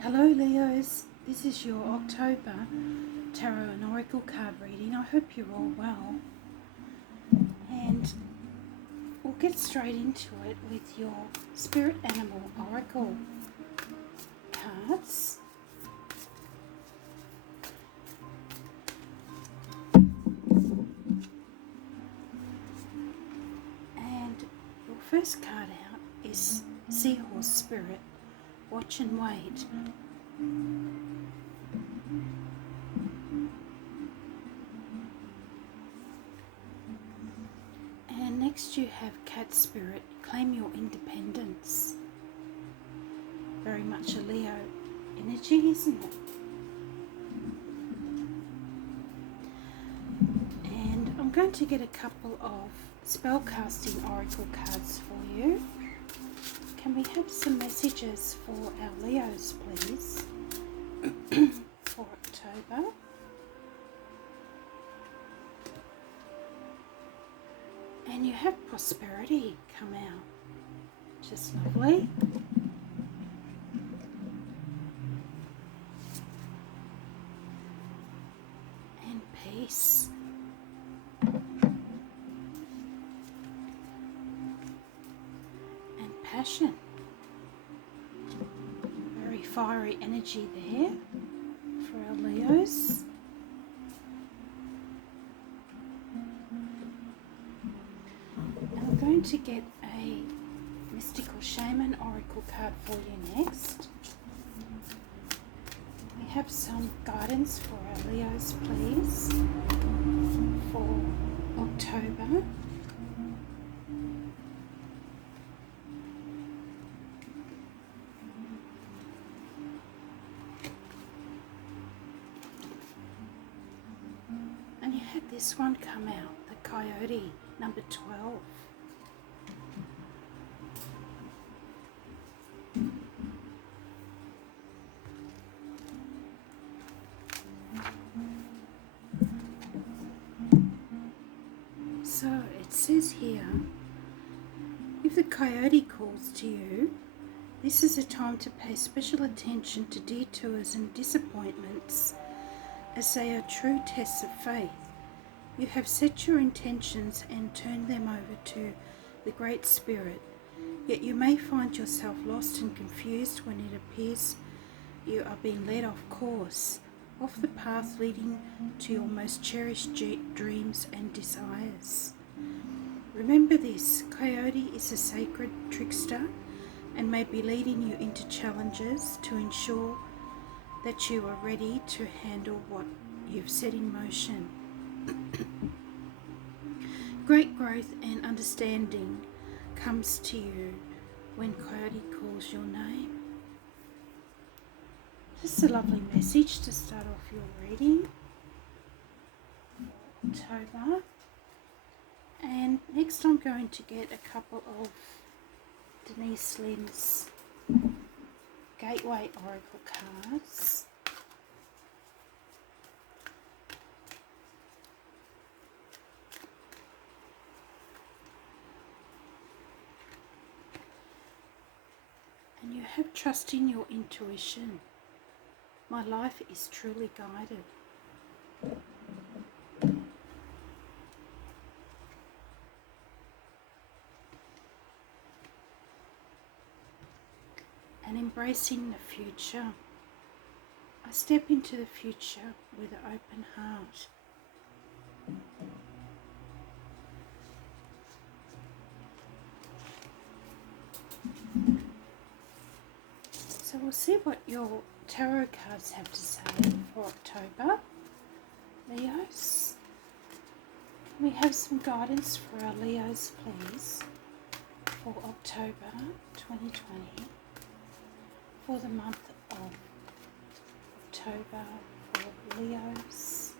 Hello Leos, this is your October Tarot and Oracle card reading. I hope you're all well. And we'll get straight into it with your Spirit Animal Oracle cards. And your first card out is Seahorse Spirit. Watch and wait. And next you have Cat Spirit. Claim your independence. Very much a Leo energy, isn't it? And I'm going to get a couple of Spellcasting Oracle cards for you. Can we have some messages for our Leos, please, for October? And you have Prosperity come out, just lovely. And Peace. Passion. Very fiery energy there for our Leos. And I'm going to get a Mystical Shaman Oracle card for you next. We have some guidance for our Leos, please, for October. This one come out, the Coyote, number 12. So it says here, if the Coyote calls to you, this is a time to pay special attention to detours and disappointments, as they are true tests of faith. You have set your intentions and turned them over to the Great Spirit, yet you may find yourself lost and confused when it appears you are being led off course, off the path leading to your most cherished dreams and desires. Remember this, Coyote is a sacred trickster and may be leading you into challenges to ensure that you are ready to handle what you've set in motion. Great growth and understanding comes to you when Coyote calls your name. Just a lovely message to start off your reading for October. And next I'm going to get a couple of Denise Linn's Gateway Oracle cards. And you have trust in your intuition. My life is truly guided. And embracing the future. I step into the future with an open heart. So we'll see what your tarot cards have to say for October. Leos, can we have some guidance for our Leos, please, for October 2020, for the month of October for Leos.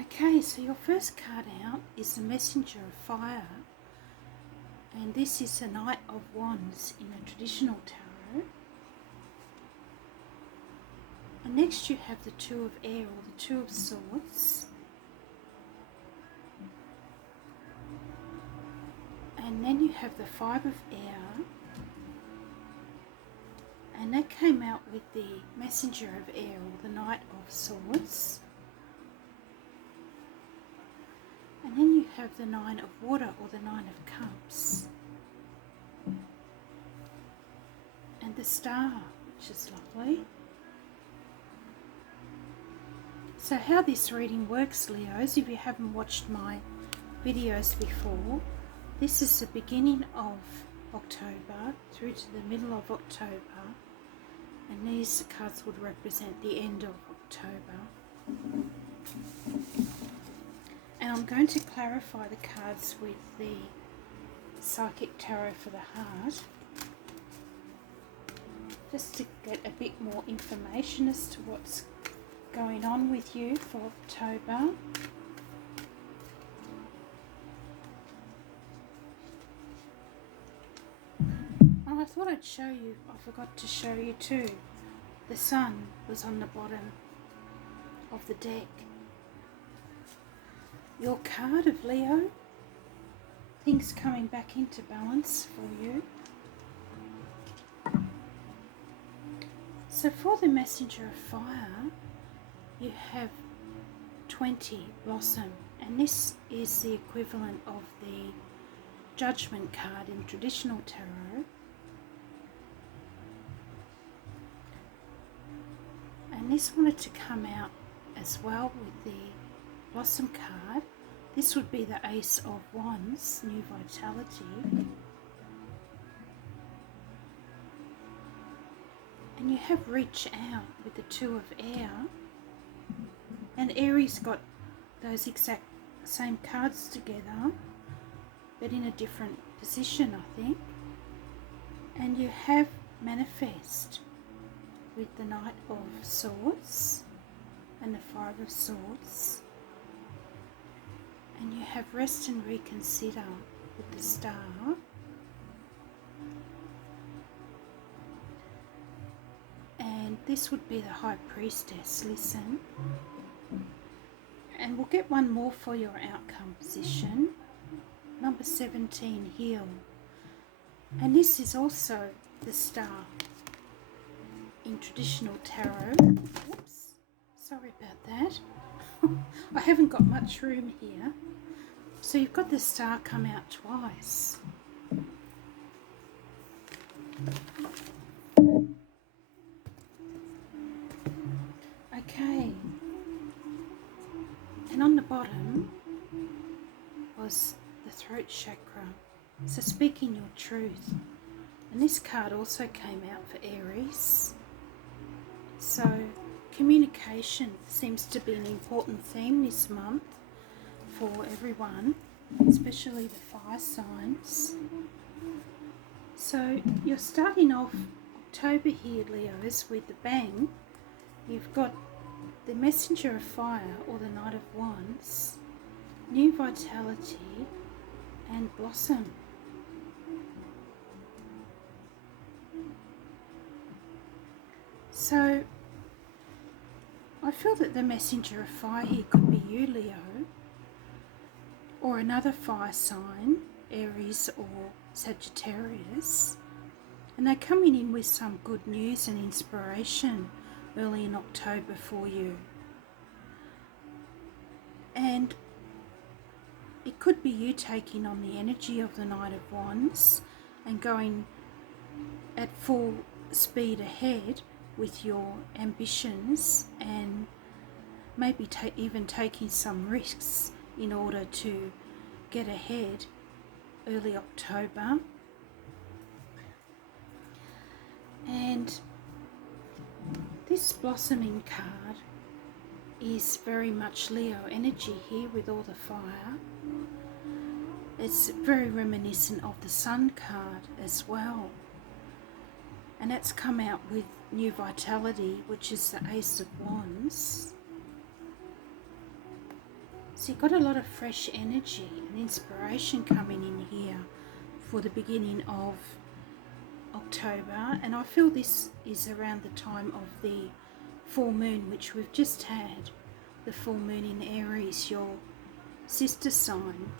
Okay, so your first card out is the Messenger of Fire, and this is the Knight of Wands in a traditional tarot. And next you have the Two of Air, or the Two of Swords, And then you have the 5 of air, and that came out with the messenger of air, or the Knight of Swords. And then you have the 9 of water, or the 9 of cups. And the star, which is lovely. So how this reading works, Leos, if you haven't watched my videos before, this is the beginning of October through to the middle of October, and these cards would represent the end of October. And I'm going to clarify the cards with the Psychic Tarot for the Heart, just to get a bit more information as to what's going on with you for October. Oh, I thought I'd show you, I forgot to show you too. The sun was on the bottom of the deck. Your card of Leo, things coming back into balance for you. So for the Messenger of Fire, you have 20, Blossom, and this is the equivalent of the Judgment card in traditional tarot. And this wanted to come out as well with the Blossom card. This would be the Ace of Wands, new vitality. And you have reach out with the 2 of air. And Aries got those exact same cards together, but in a different position, I think. And you have manifest with the Knight of Swords and the 5 of Swords. And you have rest and reconsider with the Star. And this would be the High Priestess, listen. And we'll get one more for your outcome position. Number 17, Heal. And this is also the Star in traditional tarot. Oops, sorry about that. I haven't got much room here. So you've got the Star come out twice. Okay. And on the bottom was the throat chakra. So speaking your truth. And this card also came out for Aries. So communication seems to be an important theme this month for everyone, especially the fire signs. So you're starting off October here, Leos, with the bang. You've got the Messenger of Fire, or the Knight of Wands, new vitality, and Blossom. So I feel that the Messenger of Fire here could be you, Leo, or another fire sign, Aries or Sagittarius, and they're coming in with some good news and inspiration early in October for you. And it could be you taking on the energy of the Knight of Wands and going at full speed ahead with your ambitions, and maybe even taking some risks in order to get ahead early October. And this blossoming card is very much Leo energy here with all the fire. It's very reminiscent of the Sun card as well. And that's come out with new vitality, which is the Ace of Wands. So you've got a lot of fresh energy and inspiration coming in here for the beginning of October. And I feel this is around the time of the full moon, which we've just had, the full moon in Aries, your sister sign.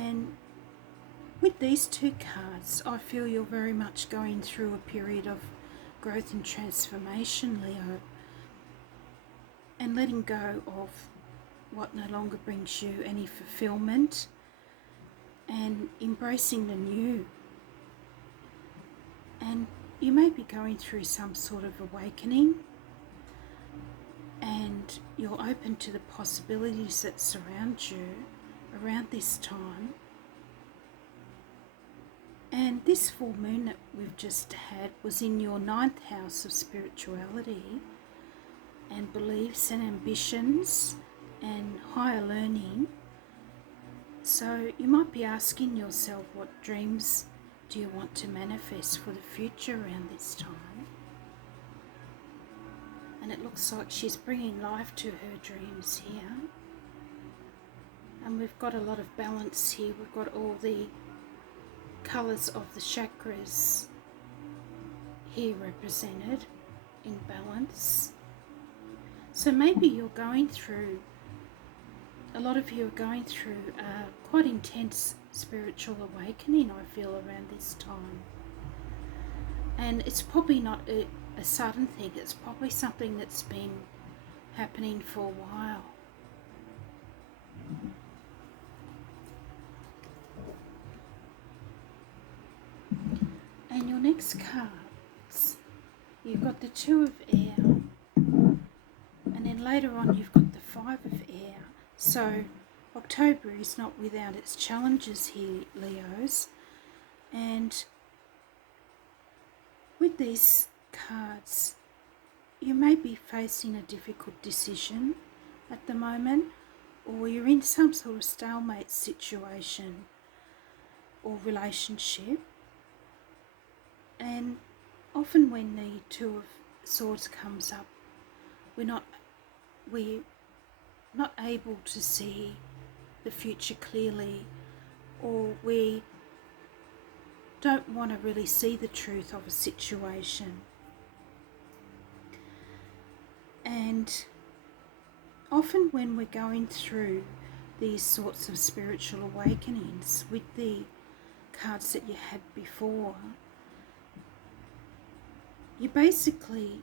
And with these two cards, I feel you're very much going through a period of growth and transformation, Leo, and letting go of what no longer brings you any fulfillment and embracing the new. And you may be going through some sort of awakening, and you're open to the possibilities that surround you around this time. And this full moon that we've just had was in your 9th house of spirituality and beliefs and ambitions and higher learning. So you might be asking yourself, what dreams do you want to manifest for the future around this time? And it looks like she's bringing life to her dreams here. And we've got a lot of balance here. We've got all the colours of the chakras here represented in balance. So maybe you're going through, a lot of you are going through a quite intense spiritual awakening, I feel, around this time. And it's probably not a sudden thing, it's probably something that's been happening for a while. And your next cards, you've got the 2 of air, and then later on you've got the 5 of air. So October is not without its challenges here, Leos. And with these cards, you may be facing a difficult decision at the moment, or you're in some sort of stalemate situation or relationship. And often when the 2 of Swords comes up, we're not able to see the future clearly, or we don't want to really see the truth of a situation. And often when we're going through these sorts of spiritual awakenings with the cards that you had before, you basically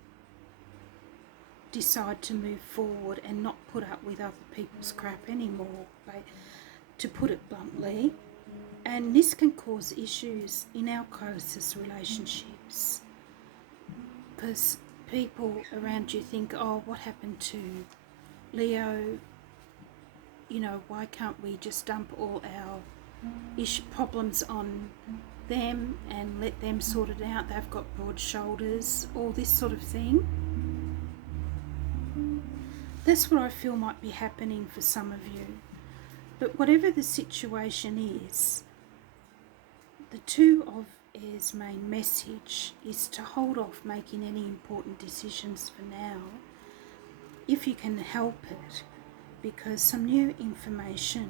decide to move forward and not put up with other people's crap anymore, to put it bluntly. And this can cause issues in our closest relationships, because people around you think, oh, what happened to Leo? You know, why can't we just dump all our problems on them and let them sort it out? They've got broad shoulders, all this sort of thing. That's what I feel might be happening for some of you. But whatever the situation is, the 2 of Air's main message is to hold off making any important decisions for now, if you can help it, because some new information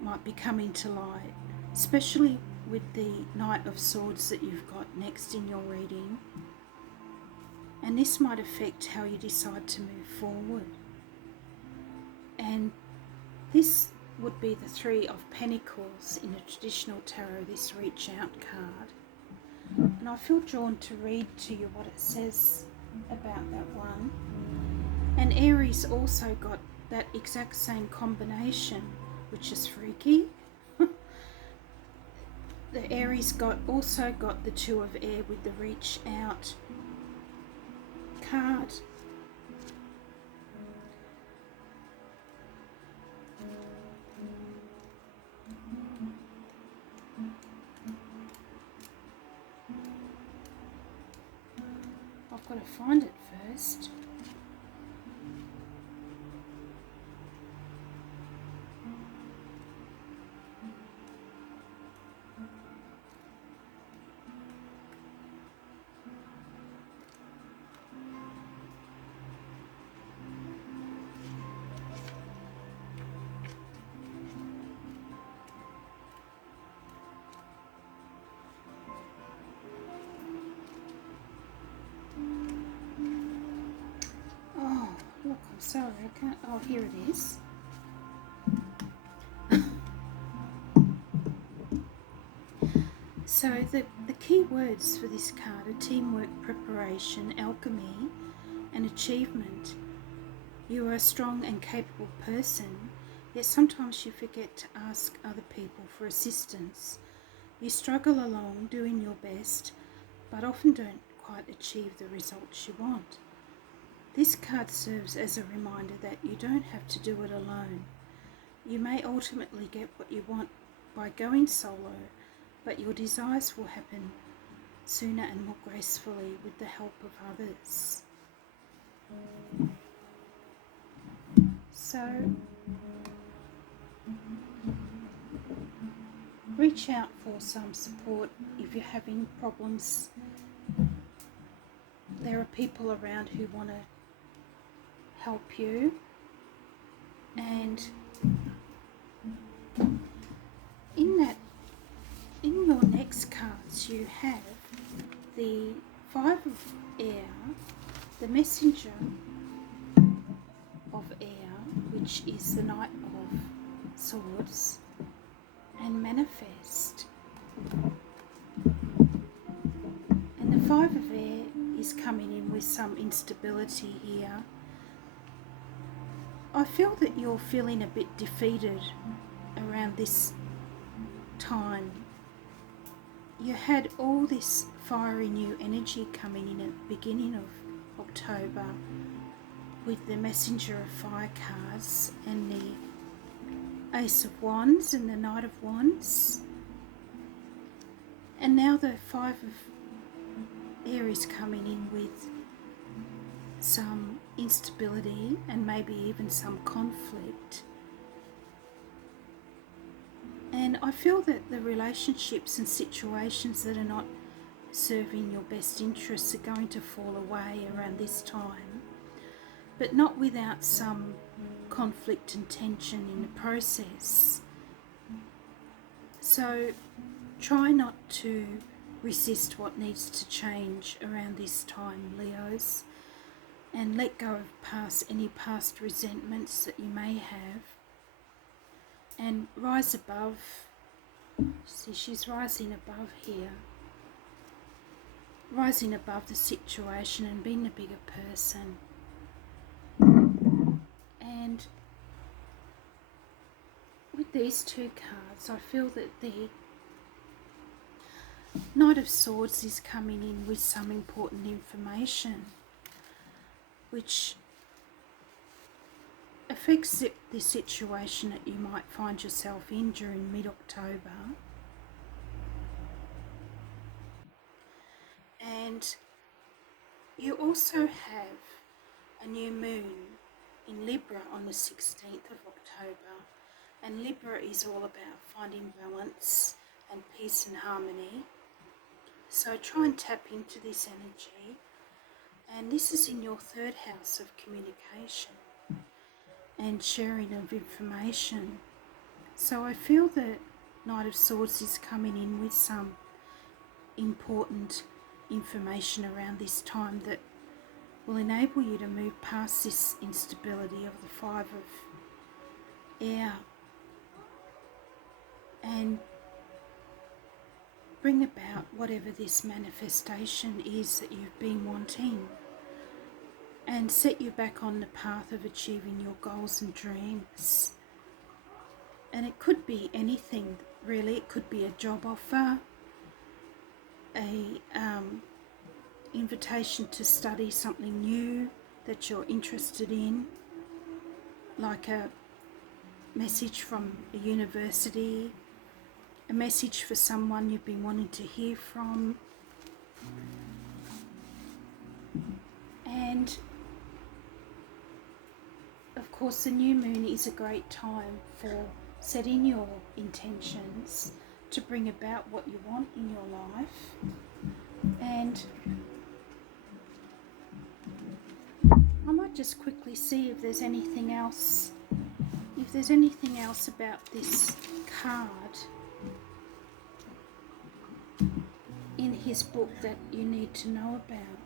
might be coming to light, especially with the Knight of Swords that you've got next in your reading. And this might affect how you decide to move forward. And this would be the 3 of Pentacles in a traditional tarot, this reach out card. And I feel drawn to read to you what it says about that one. And Aries also got that exact same combination, which is freaky. The Aries also got the 2 of Air with the reach out card. I've got to find it first. Sorry, I can't. Oh, here it is. So the key words for this card are teamwork, preparation, alchemy, and achievement. You are a strong and capable person, yet sometimes you forget to ask other people for assistance. You struggle along doing your best, but often don't quite achieve the results you want. This card serves as a reminder that you don't have to do it alone. You may ultimately get what you want by going solo, but your desires will happen sooner and more gracefully with the help of others. So, reach out for some support if you're having problems. There are people around who want to help you, and in your next cards you have the Five of Air, the Messenger of Air, which is the Knight of Swords, and Manifest. And the Five of Air is coming in with some instability here. I feel that you're feeling a bit defeated around this time. You had all this fiery new energy coming in at the beginning of October with the Messenger of Fire cards and the Ace of Wands and the Knight of Wands. And now the Five of Air is coming in with some instability and maybe even some conflict. And I feel that the relationships and situations that are not serving your best interests are going to fall away around this time, but not without some conflict and tension in the process. So try not to resist what needs to change around this time, Leos, and let go of any past resentments that you may have, and rise above. See, she's rising above here, rising above the situation and being a bigger person. And with these two cards, I feel that the Knight of Swords is coming in with some important information which affects the situation that you might find yourself in during mid-October. And you also have a new moon in Libra on the 16th of October, and Libra is all about finding balance and peace and harmony. So try and tap into this energy, and this is in your third house of communication and sharing of information. So I feel that Knight of Swords is coming in with some important information around this time that will enable you to move past this instability of the Five of Air and bring about whatever this manifestation is that you've been wanting, and set you back on the path of achieving your goals and dreams. And it could be anything really. It could be a job offer, a invitation to study something new that you're interested in, like a message from a university, a message for someone you've been wanting to hear from. And of course the new moon is a great time for setting your intentions to bring about what you want in your life. And I might just quickly see if there's anything else, about this card in his book that you need to know about.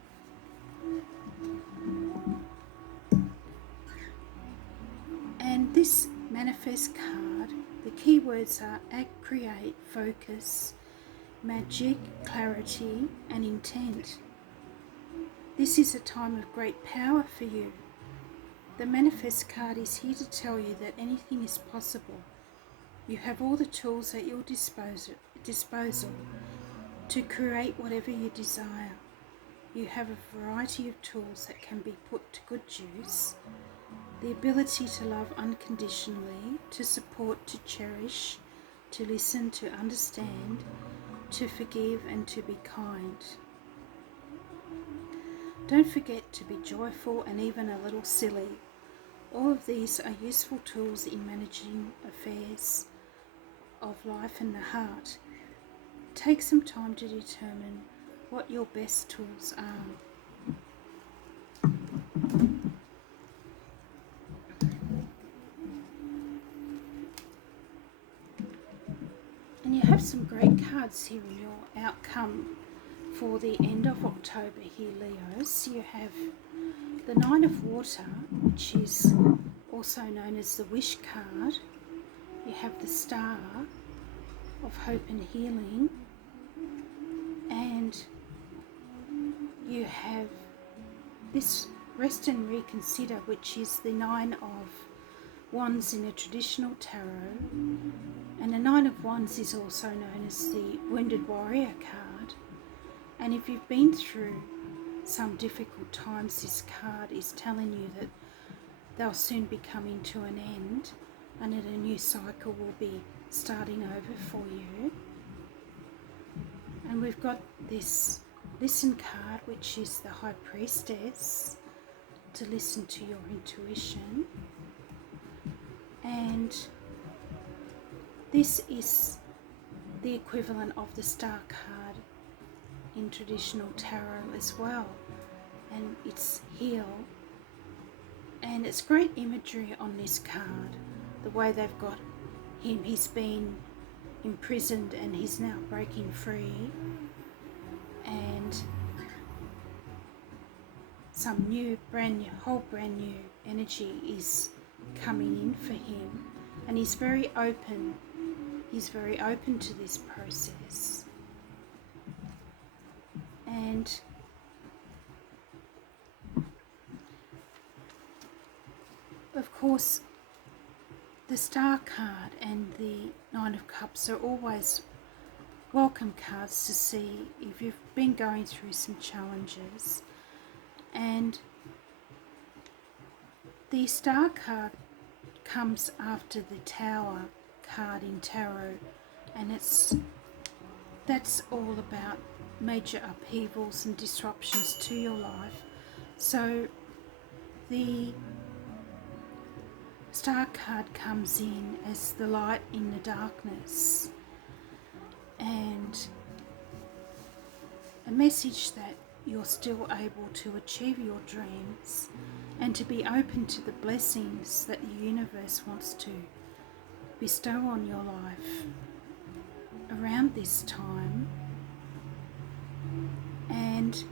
And this manifest card, the keywords are act, create, focus, magic, clarity and intent. This is a time of great power for you. The Manifest card is here to tell you that anything is possible. You have all the tools at your disposal to create whatever you desire. You have a variety of tools that can be put to good use. The ability to love unconditionally, to support, to cherish, to listen, to understand, to forgive and to be kind. Don't forget to be joyful and even a little silly. All of these are useful tools in managing affairs of life and the heart. Take some time to determine what your best tools are. And you have some great cards here in your outcome for the end of October here, Leos. You have the Nine of Water, which is also known as the Wish card. You have the Star of Hope and Healing, and you have this Rest and Reconsider, which is the Nine of Wands in a traditional tarot, and the Nine of Wands is also known as the Wounded Warrior card. And if you've been through some difficult times, this card is telling you that they'll soon be coming to an end and that a new cycle will be starting over for you. And we've got this Listen card, which is the High Priestess, to listen to your intuition. And this is the equivalent of the Star card in traditional tarot as well, and it's Heal. And it's great imagery on this card, the way they've got him. He's been imprisoned and he's now breaking free, and some whole brand new energy is coming in for him, and he's very open to this process. And of course, the Star card and the Nine of Cups are always welcome cards to see if you've been going through some challenges. And the Star card comes after the Tower card in tarot, and that's all about major upheavals and disruptions to your life. So the Star card comes in as the light in the darkness, and a message that you're still able to achieve your dreams and to be open to the blessings that the universe wants to bestow on your life around this time. And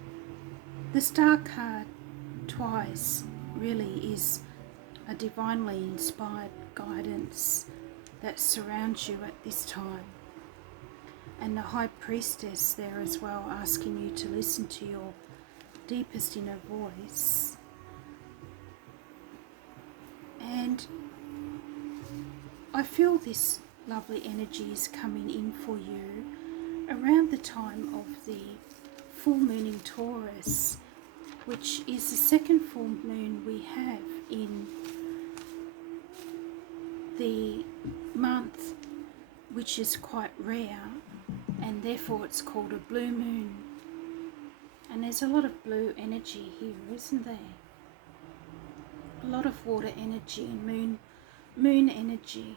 the Star card twice really is a divinely inspired guidance that surrounds you at this time. And the High Priestess there as well, asking you to listen to your deepest inner voice. And I feel this lovely energy is coming in for you around the time of the full moon in Taurus, which is the second full moon we have in the month, which is quite rare, and therefore it's called a blue moon. And there's a lot of blue energy here, isn't there? A lot of water energy and moon energy.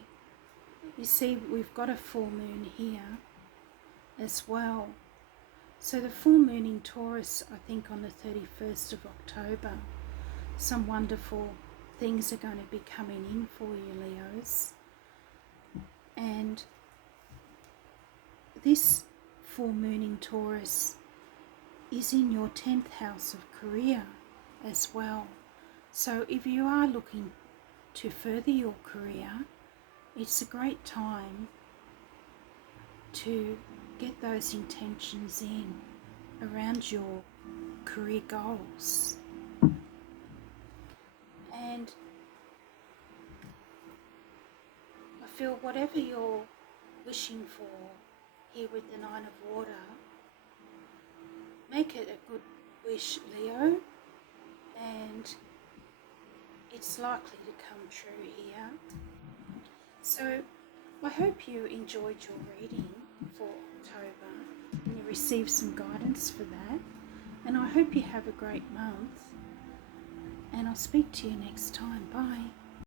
You see, we've got a full moon here as well. So the full moon in Taurus, I think on the 31st of October, some wonderful things are going to be coming in for you, Leos. And this full moon in Taurus is in your 10th house of career as well. So if you are looking to further your career, it's a great time to get those intentions in around your career goals. And I feel whatever you're wishing for here with the Nine of Water, make it a good wish, Leo, and it's likely to come true here. So I hope you enjoyed your reading for October and you received some guidance for that, and I hope you have a great month, and I'll speak to you next time. Bye.